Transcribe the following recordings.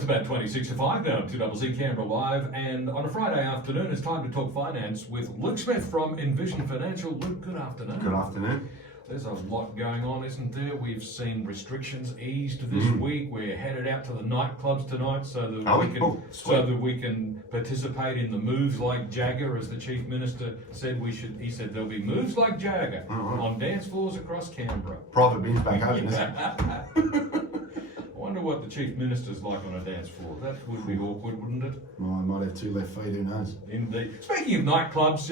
It's about 26 to 5 now, 2CC Canberra Live, and on a Friday afternoon, it's time to talk finance with Luke Smith from Envision Financial. Luke, good afternoon. Good afternoon. There's a lot going on, isn't there? We've seen restrictions eased this week. We're headed out to the nightclubs tonight so that we can participate in the moves like Jagger, as the Chief Minister said we should. He said there'll be moves like Jagger on dance floors across Canberra. Private binge back home, isn't it? I wonder what the Chief Minister's like on a dance floor. That would be awkward, wouldn't it? Well, I might have two left feet, who knows? Indeed. Speaking of nightclubs,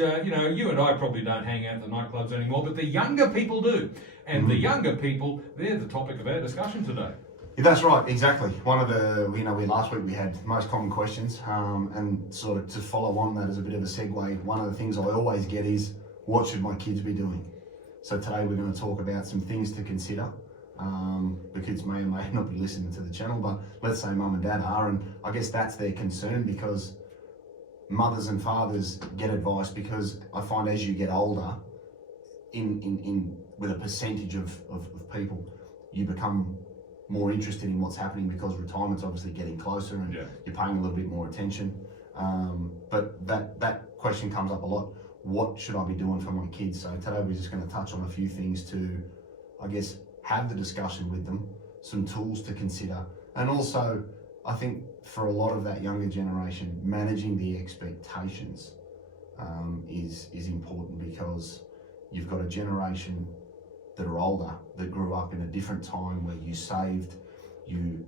you and I probably don't hang out at the nightclubs anymore, but the younger people do. And the younger people, they're the topic of our discussion today. Yeah, that's right, exactly. One of the, last week we had most common questions, and sort of to follow on that as a bit of a segue, one of the things I always get is, what should my kids be doing? So today we're going to talk about some things to consider. The kids may or may not be listening to the channel, but let's say mum and dad are, and I guess that's their concern, because mothers and fathers get advice, because I find as you get older, with a percentage of people, you become more interested in what's happening, because retirement's obviously getting closer and you're paying a little bit more attention. But that question comes up a lot. What should I be doing for my kids? So today we're just going to touch on a few things to, I guess, have the discussion with them, some tools to consider, and also I think for a lot of that younger generation, managing the expectations is important, because you've got a generation that are older, that grew up in a different time where you saved, you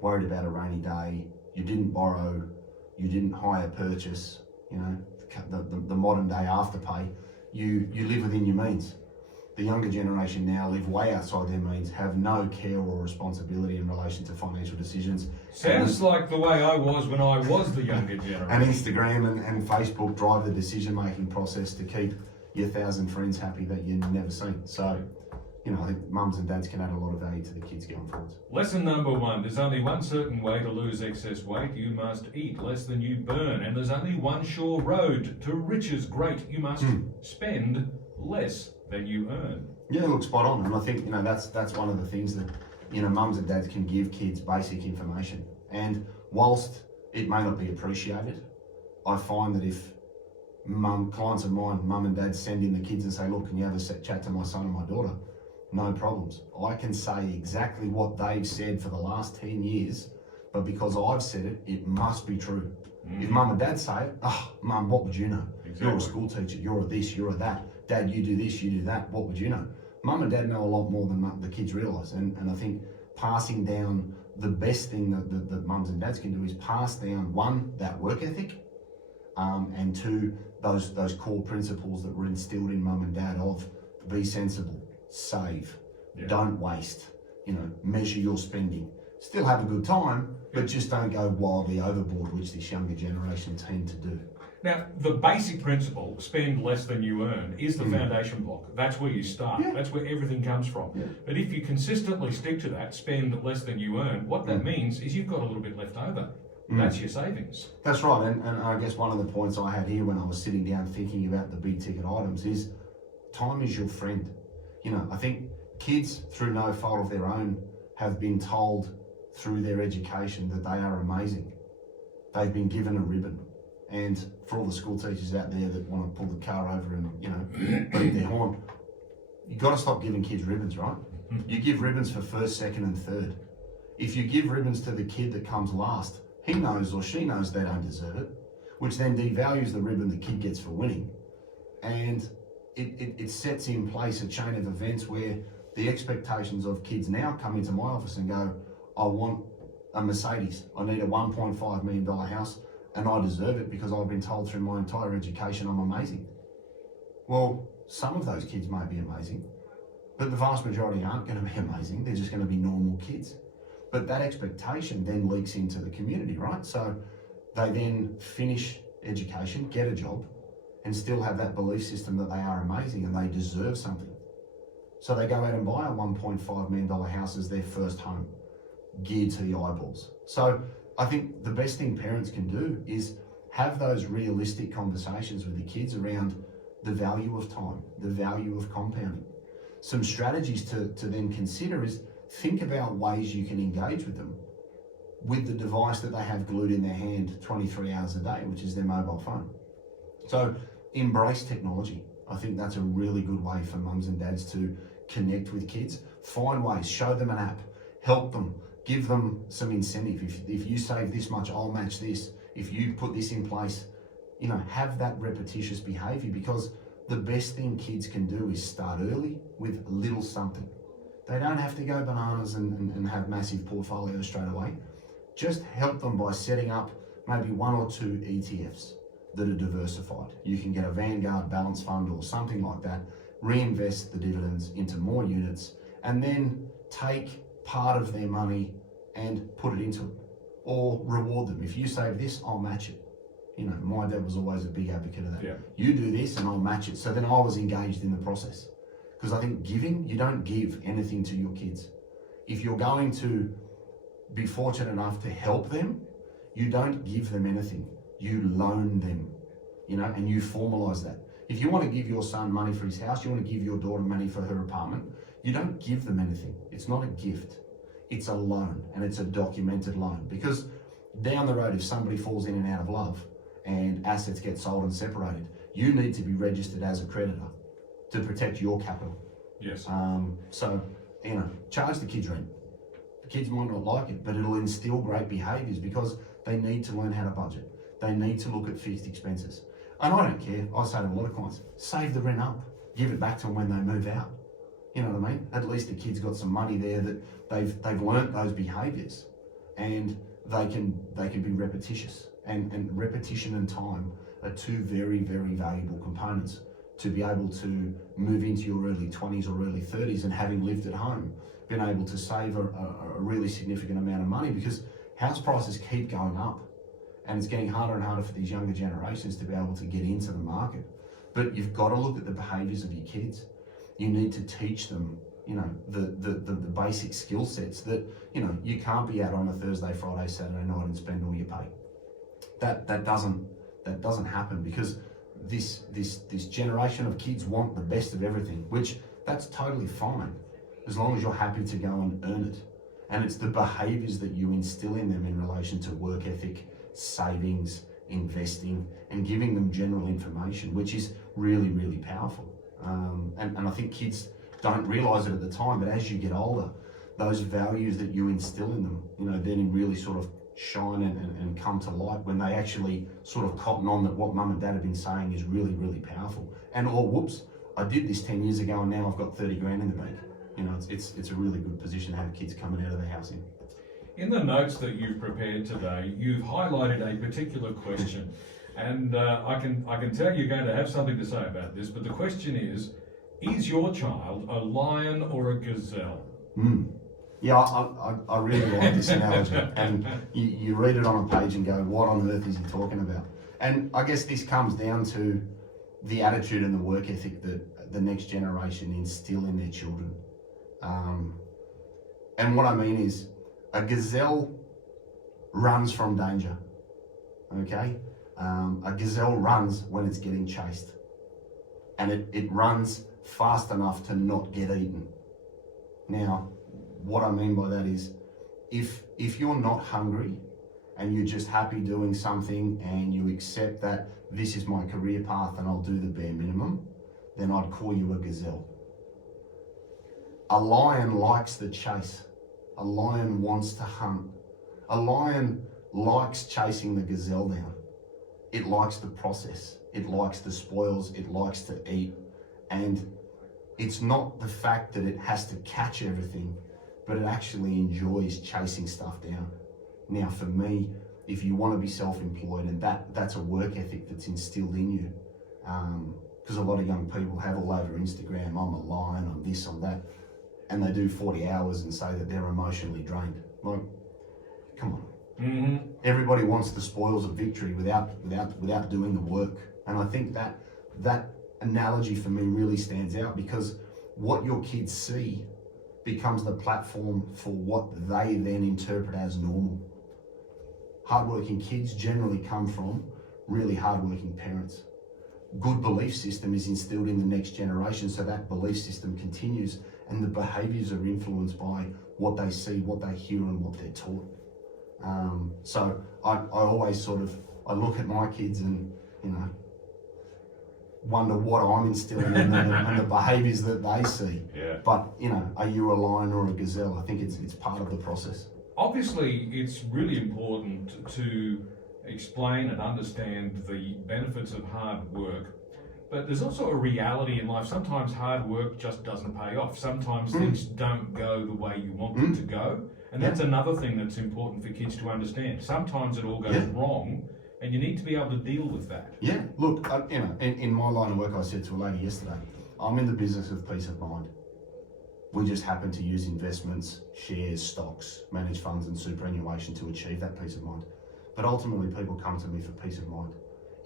worried about a rainy day, you didn't borrow, you didn't hire purchase, the modern day afterpay, you live within your means. The younger generation now live way outside their means, have no care or responsibility in relation to financial decisions. Sounds like the way I was when I was the younger generation. And Instagram and Facebook drive the decision-making process to keep your 1,000 friends happy that you've never seen. So, I think mums and dads can add a lot of value to the kids going forward. Lesson number 1, there's only one certain way to lose excess weight. You must eat less than you burn. And there's only one sure road to riches great. You must spend less than you earn. Yeah, look, spot on. And I think, that's one of the things that, mums and dads can give kids basic information. And whilst it may not be appreciated, I find that if clients of mine, mum and dad, send in the kids and say, look, can you have a chat to my son or my daughter? No problems. I can say exactly what they've said for the last 10 years, but because I've said it, it must be true. If mum and dad say it, mum, what would you know? Exactly. You're a school teacher, you're a this, you're a that. Dad, you do this, you do that, what would you know? Mum and dad know a lot more than the kids realise, and I think passing down, the best thing that mums and dads can do is pass down, 1, that work ethic, and 2, those core principles that were instilled in mum and dad of be sensible, save, don't waste, measure your spending. Still have a good time, but just don't go wildly overboard, which this younger generation tend to do. Now, the basic principle, spend less than you earn, is the foundation block. That's where you start. Yeah. That's where everything comes from. Yeah. But if you consistently stick to that, spend less than you earn, what that means is you've got a little bit left over. That's your savings. That's right. And I guess one of the points I had here when I was sitting down thinking about the big ticket items is time is your friend. I think kids, through no fault of their own, have been told through their education that they are amazing. They've been given a ribbon. And for all the school teachers out there that want to pull the car over and, beat their horn, you've got to stop giving kids ribbons, right? You give ribbons for first, second and third. If you give ribbons to the kid that comes last, he knows or she knows they don't deserve it, which then devalues the ribbon the kid gets for winning. And it sets in place a chain of events where the expectations of kids now come into my office and go, I want a Mercedes, I need a $1.5 million house, and I deserve it because I've been told through my entire education I'm amazing. Well, some of those kids may be amazing, but the vast majority aren't going to be amazing. They're just going to be normal kids. But that expectation then leaks into the community, right? So they then finish education, get a job, and still have that belief system that they are amazing and they deserve something. So they go out and buy a $1.5 million house as their first home, geared to the eyeballs. So I think the best thing parents can do is have those realistic conversations with the kids around the value of time, the value of compounding. Some strategies to then consider is think about ways you can engage with them with the device that they have glued in their hand 23 hours a day, which is their mobile phone. So embrace technology. I think that's a really good way for mums and dads to connect with kids. Find ways, show them an app, help them, give them some incentive. If you save this much, I'll match this. If you put this in place, you know, have that repetitious behavior, because the best thing kids can do is start early with a little something. They don't have to go bananas and have massive portfolios straight away. Just help them by setting up maybe 1 or 2 ETFs that are diversified. You can get a Vanguard balance fund or something like that, reinvest the dividends into more units, and then take part of their money and put it into it, or reward them. If you save this, I'll match it. You know, my dad was always a big advocate of that. Yeah. You do this and I'll match it. So then I was engaged in the process. Because I think giving, you don't give anything to your kids. If you're going to be fortunate enough to help them, you don't give them anything. You loan them, you know, and you formalize that. If you want to give your son money for his house, you want to give your daughter money for her apartment, you don't give them anything. It's not a gift. It's a loan, and it's a documented loan. Because down the road, if somebody falls in and out of love and assets get sold and separated, you need to be registered as a creditor to protect your capital. Yes. So, you know, charge the kids rent. The kids might not like it, but it'll instill great behaviours, because they need to learn how to budget. They need to look at fixed expenses. And I don't care. I say to a lot of clients, save the rent up, give it back to them when they move out. You know what I mean? At least the kid's got some money there that they've learnt those behaviours, and they can be repetitious. And repetition and time are 2 very, very valuable components to be able to move into your early 20s or early 30s, and having lived at home, been able to save a really significant amount of money, because house prices keep going up, and it's getting harder and harder for these younger generations to be able to get into the market. But you've got to look at the behaviours of your kids. You need to teach them, you know, the basic skill sets that, you know, you can't be out on a Thursday, Friday, Saturday night and spend all your pay. That doesn't happen, because this generation of kids want the best of everything, which that's totally fine, as long as you're happy to go and earn it. And it's the behaviours that you instill in them in relation to work ethic, savings, investing, and giving them general information, which is really, really powerful. And I think kids don't realise it at the time, but as you get older, those values that you instill in them, you know, then really sort of shine and come to light when they actually sort of cotton on that what mum and dad have been saying is really, really powerful. And oh, whoops, I did this 10 years ago and now I've got 30 grand in the bank. You know, it's a really good position to have kids coming out of the house in. In the notes that you've prepared today, you've highlighted a particular question, and I can tell you're going to have something to say about this, but the question is your child a lion or a gazelle? Yeah, I really like this analogy, and you read it on a page and go, what on earth is he talking about? And I guess this comes down to the attitude and the work ethic that the next generation instill in their children. And what I mean is, a gazelle runs from danger, okay? A gazelle runs when it's getting chased, and it runs fast enough to not get eaten. Now, what I mean by that is, if you're not hungry and you're just happy doing something and you accept that this is my career path and I'll do the bare minimum, then I'd call you a gazelle. A lion likes the chase. A lion wants to hunt. A lion likes chasing the gazelle down. It likes the process. It likes the spoils. It likes to eat. And it's not the fact that it has to catch everything, but it actually enjoys chasing stuff down. Now, for me, if you want to be self-employed, and that's a work ethic that's instilled in you, because a lot of young people have all over Instagram, I'm a lion, I'm this, I'm that, and they do 40 hours and say that they're emotionally drained. Like, come on. Mm-hmm. Everybody wants the spoils of victory without doing the work. And I think that analogy for me really stands out, because what your kids see becomes the platform for what they then interpret as normal. Hardworking kids generally come from really hardworking parents. Good belief system is instilled in the next generation, so that belief system continues, and the behaviours are influenced by what they see, what they hear, and what they're taught. So I always I look at my kids and, wonder what I'm instilling in them and the behaviours that they see. Yeah. But, are you a lion or a gazelle? I think it's part of the process. Obviously, it's really important to explain and understand the benefits of hard work, but there's also a reality in life. Sometimes hard work just doesn't pay off. Sometimes things don't go the way you want them to go, and that's another thing that's important for kids to understand. Sometimes it all goes wrong, and you need to be able to deal with that. Yeah, look, in my line of work, I said to a lady yesterday, I'm in the business of peace of mind. We just happen to use investments, shares, stocks, managed funds and superannuation to achieve that peace of mind. But ultimately people come to me for peace of mind.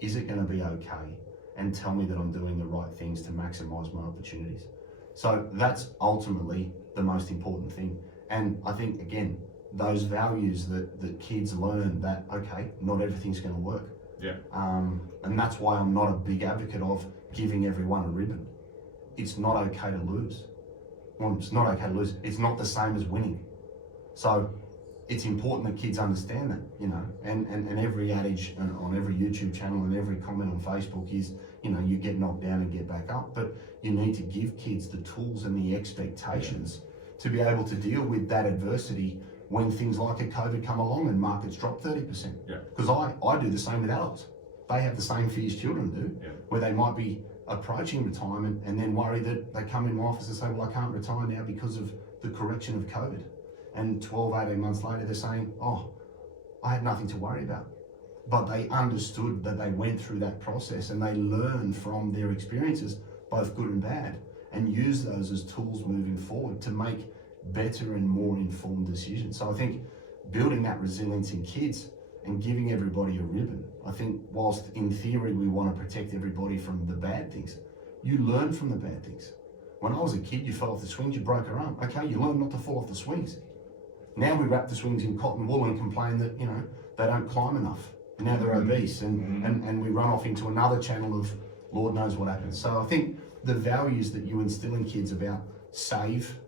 Is it going to be okay? And tell me that I'm doing the right things to maximise my opportunities. So that's ultimately the most important thing. And I think, again, those values that kids learn that, okay, not everything's going to work. Yeah. And that's why I'm not a big advocate of giving everyone a ribbon. It's not okay to lose. Well, it's not okay to lose. It's not the same as winning. So it's important that kids understand that, and every adage on every YouTube channel and every comment on Facebook is, you get knocked down and get back up. But you need to give kids the tools and the expectations to be able to deal with that adversity when things like a COVID come along and markets drop 30%. Yeah. Because I do the same with adults. They have the same fears children do, where they might be approaching retirement and then worry that they come in my office and say, well, I can't retire now because of the correction of COVID. And 12, 18 months later, they're saying, oh, I had nothing to worry about. But they understood that they went through that process and they learned from their experiences, both good and bad, and use those as tools moving forward to make better and more informed decisions. So I think building that resilience in kids and giving everybody a ribbon, I think whilst in theory we want to protect everybody from the bad things, you learn from the bad things. When I was a kid, you fell off the swings, you broke your arm. Okay, you learn not to fall off the swings. Now we wrap the swings in cotton wool and complain that, they don't climb enough. Now they're obese and we run off into another channel of Lord knows what happens. So I think the values that you instill in kids about save,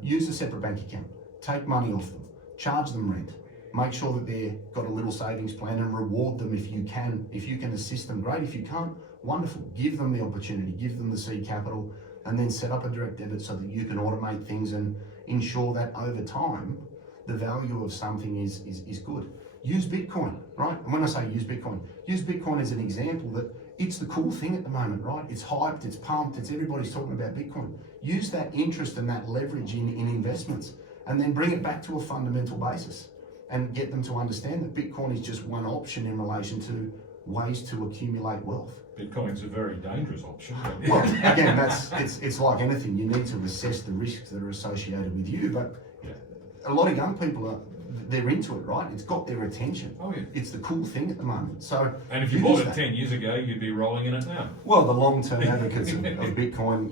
use a separate bank account, take money off them, charge them rent, make sure that they've got a little savings plan and reward them if you can. If you can assist them, great. If you can't, wonderful. Give them the opportunity, give them the seed capital, and then set up a direct debit so that you can automate things and ensure that over time, the value of something is good. Use Bitcoin, right? And when I say use Bitcoin as an example that it's the cool thing at the moment, right? It's hyped, it's pumped, everybody's talking about Bitcoin. Use that interest and that leverage in investments and then bring it back to a fundamental basis and get them to understand that Bitcoin is just one option in relation to ways to accumulate wealth. Bitcoin's a very dangerous option. Well, again, it's like anything. You need to assess the risks that are associated with you, but a lot of young people they're into it, right? It's got their attention. Oh yeah. It's the cool thing at the moment. So. And if you bought it 10 years ago, you'd be rolling in it now. Well, the long-term advocates of Bitcoin,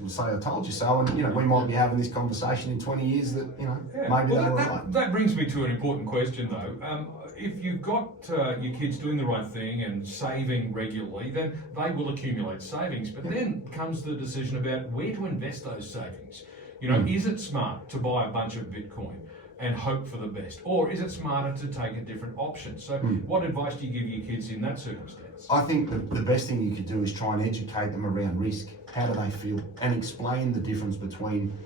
will say, "I told you so," and we might be having this conversation in 20 years that maybe they were right. That brings me to an important question, though. If you've got your kids doing the right thing and saving regularly, then they will accumulate savings. But then comes the decision about where to invest those savings. Is it smart to buy a bunch of Bitcoin and hope for the best? Or is it smarter to take a different option? So what advice do you give your kids in that circumstance? I think the best thing you could do is try and educate them around risk. How do they feel? And explain the difference between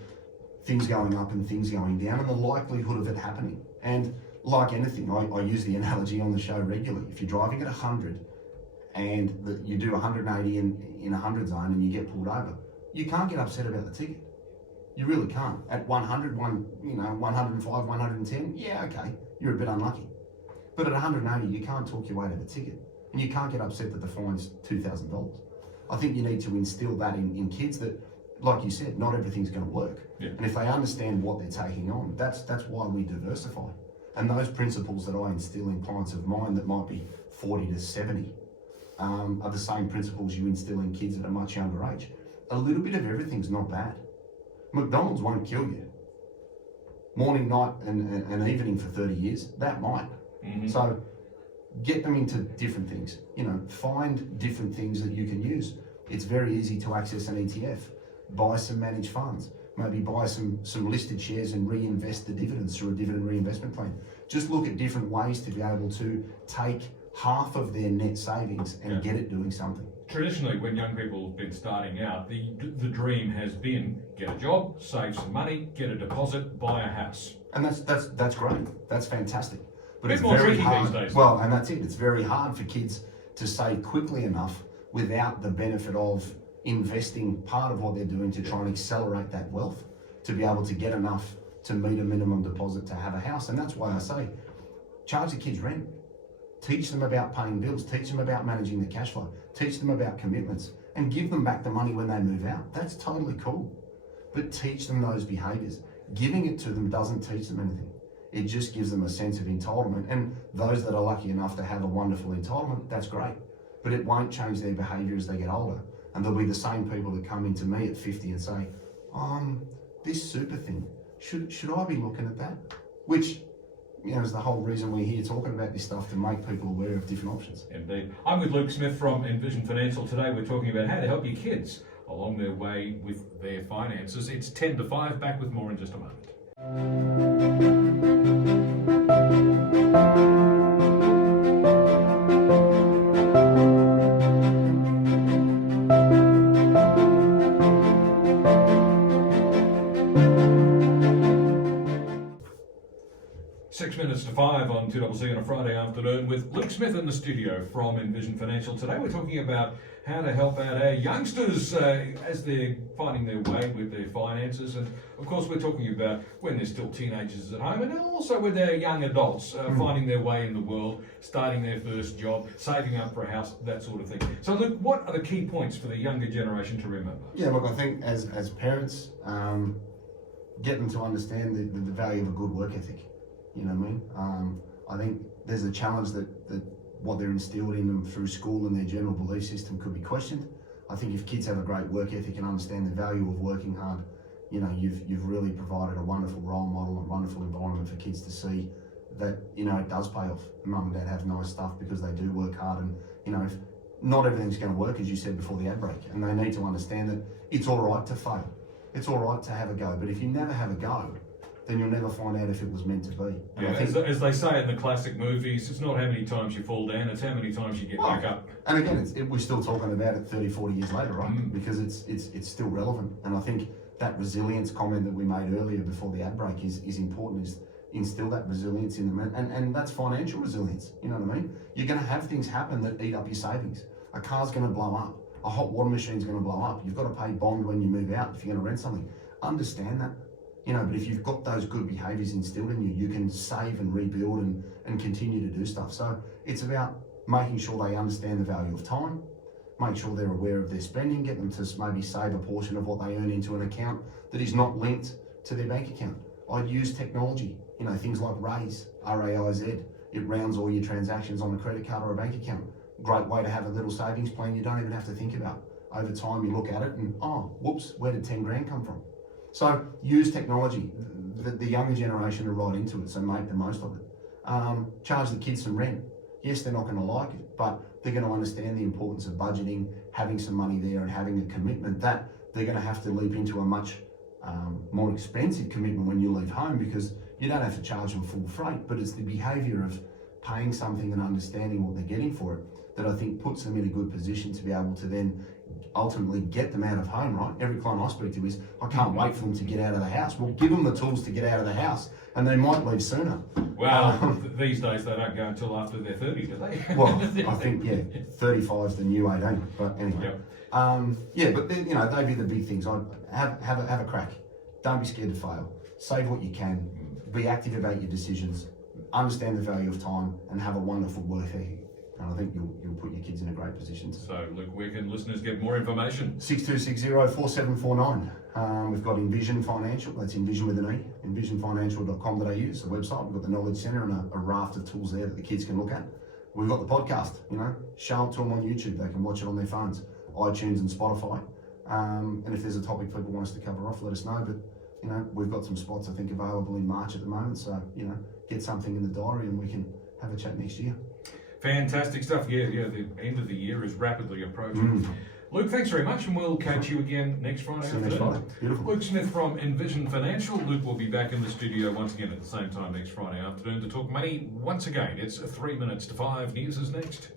things going up and things going down and the likelihood of it happening. And like anything, I use the analogy on the show regularly. If you're driving at 100 and you do 180 in a 100 zone and you get pulled over, you can't get upset about the ticket. You really can't. At 100, 105, 110, yeah, okay, you're a bit unlucky. But at 180, you can't talk your way to the ticket. And you can't get upset that the fine's $2,000. I think you need to instill that in kids that, like you said, not everything's going to work. Yeah. And if they understand what they're taking on, that's why we diversify. And those principles that I instill in clients of mine that might be 40 to 70 are the same principles you instill in kids at a much younger age. A little bit of everything's not bad. McDonald's won't kill you. Morning, night, and evening for 30 years, that might. Mm-hmm. So get them into different things. Find different things that you can use. It's very easy to access an ETF. Buy some managed funds. Maybe buy some listed shares and reinvest the dividends through a dividend reinvestment plan. Just look at different ways to be able to take half of their net savings and get it doing something. Traditionally, when young people have been starting out, the dream has been get a job, save some money, get a deposit, buy a house. And that's great. That's fantastic. But it's more tricky these days. Well, and that's it. It's very hard for kids to save quickly enough without the benefit of investing part of what they're doing to try and accelerate that wealth, to be able to get enough to meet a minimum deposit to have a house. And that's why I say, charge the kids rent. Teach them about paying bills, teach them about managing the cash flow, teach them about commitments, and give them back the money when they move out. That's totally cool. But teach them those behaviours. Giving it to them doesn't teach them anything. It just gives them a sense of entitlement. And those that are lucky enough to have a wonderful entitlement, that's great. But it won't change their behaviour as they get older. And there'll be the same people that come into me at 50 and say, this super thing, should I be looking at that? Which, is the whole reason we're here talking about this stuff, to make people aware of different options. Indeed. I'm with Luke Smith from Envision Financial. Today we're talking about how to help your kids along their way with their finances. It's 10 to 5. Back with more in just a moment. 6 minutes to 5 on 2CC on a Friday afternoon with Luke Smith in the studio from Envision Financial. Today we're talking about how to help out our youngsters as they're finding their way with their finances. And of course we're talking about when they're still teenagers at home, and also with our young adults finding their way in the world, starting their first job, saving up for a house, that sort of thing. So Luke, what are the key points for the younger generation to remember? Yeah, look, I think as parents, get them to understand the value of a good work ethic. You know what I mean? I think there's a challenge that what they're instilled in them through school and their general belief system could be questioned. I think if kids have a great work ethic and understand the value of working hard, you've really provided a wonderful role model and wonderful environment for kids to see that, it does pay off. Mum and dad have nice stuff because they do work hard, and, if not everything's going to work, as you said before the ad break, and they need to understand that it's all right to fail. It's all right to have a go, but if you never have a go, then you'll never find out if it was meant to be. Yeah, as they say in the classic movies, it's not how many times you fall down, it's how many times you get back up. And again, we're still talking about it 30, 40 years later, right? Because it's still relevant. And I think that resilience comment that we made earlier before the ad break is important, is instill that resilience in them. And that's financial resilience, you know what I mean? You're going to have things happen that eat up your savings. A car's going to blow up. A hot water machine's going to blow up. You've got to pay bond when you move out if you're going to rent something. Understand that. But if you've got those good behaviours instilled in you, you can save and rebuild and continue to do stuff. So it's about making sure they understand the value of time, make sure they're aware of their spending, get them to maybe save a portion of what they earn into an account that is not linked to their bank account. I'd use technology, things like Raise, R-A-I-Z. It rounds all your transactions on a credit card or a bank account. Great way to have a little savings plan you don't even have to think about. Over time you look at it and, whoops, where did 10 grand come from? So use technology. The younger generation are right into it, so make the most of it. Charge the kids some rent. Yes, they're not going to like it, but they're going to understand the importance of budgeting, having some money there and having a commitment that they're going to have to leap into a much more expensive commitment when you leave home, because you don't have to charge them full freight, but it's the behaviour of paying something and understanding what they're getting for it that I think puts them in a good position to be able to then ultimately get them out of home, right? Every client I speak to is, I can't wait for them to get out of the house. Well, give them the tools to get out of the house, and they might leave sooner. Well, these days they don't go until after they're 30, do they? Well, I think, 35 is the new 18, but anyway. Yep. But then, they'd be the big things. I'd have a crack. Don't be scared to fail. Save what you can. Be active about your decisions. Understand the value of time, and have a wonderful work ethic. And I think you'll put your kids in a great position. So, Luke, where can listeners get more information? 6260-4749. We've got Envision Financial, that's Envision with an E, envisionfinancial.com.au, it's the website. We've got the Knowledge Centre and a raft of tools there that the kids can look at. We've got the podcast, show it to them on YouTube, they can watch it on their phones, iTunes and Spotify. And if there's a topic people want us to cover off, let us know. But, we've got some spots, I think, available in March at the moment. So, get something in the diary and we can have a chat next year. Fantastic stuff. Yeah, the end of the year is rapidly approaching. Luke, thanks very much, and we'll catch you again next Friday See you afternoon. next Friday. Beautiful. Luke Smith from Envision Financial. Luke will be back in the studio once again at the same time next Friday afternoon to talk money once again. It's 3 minutes to 5. News is next.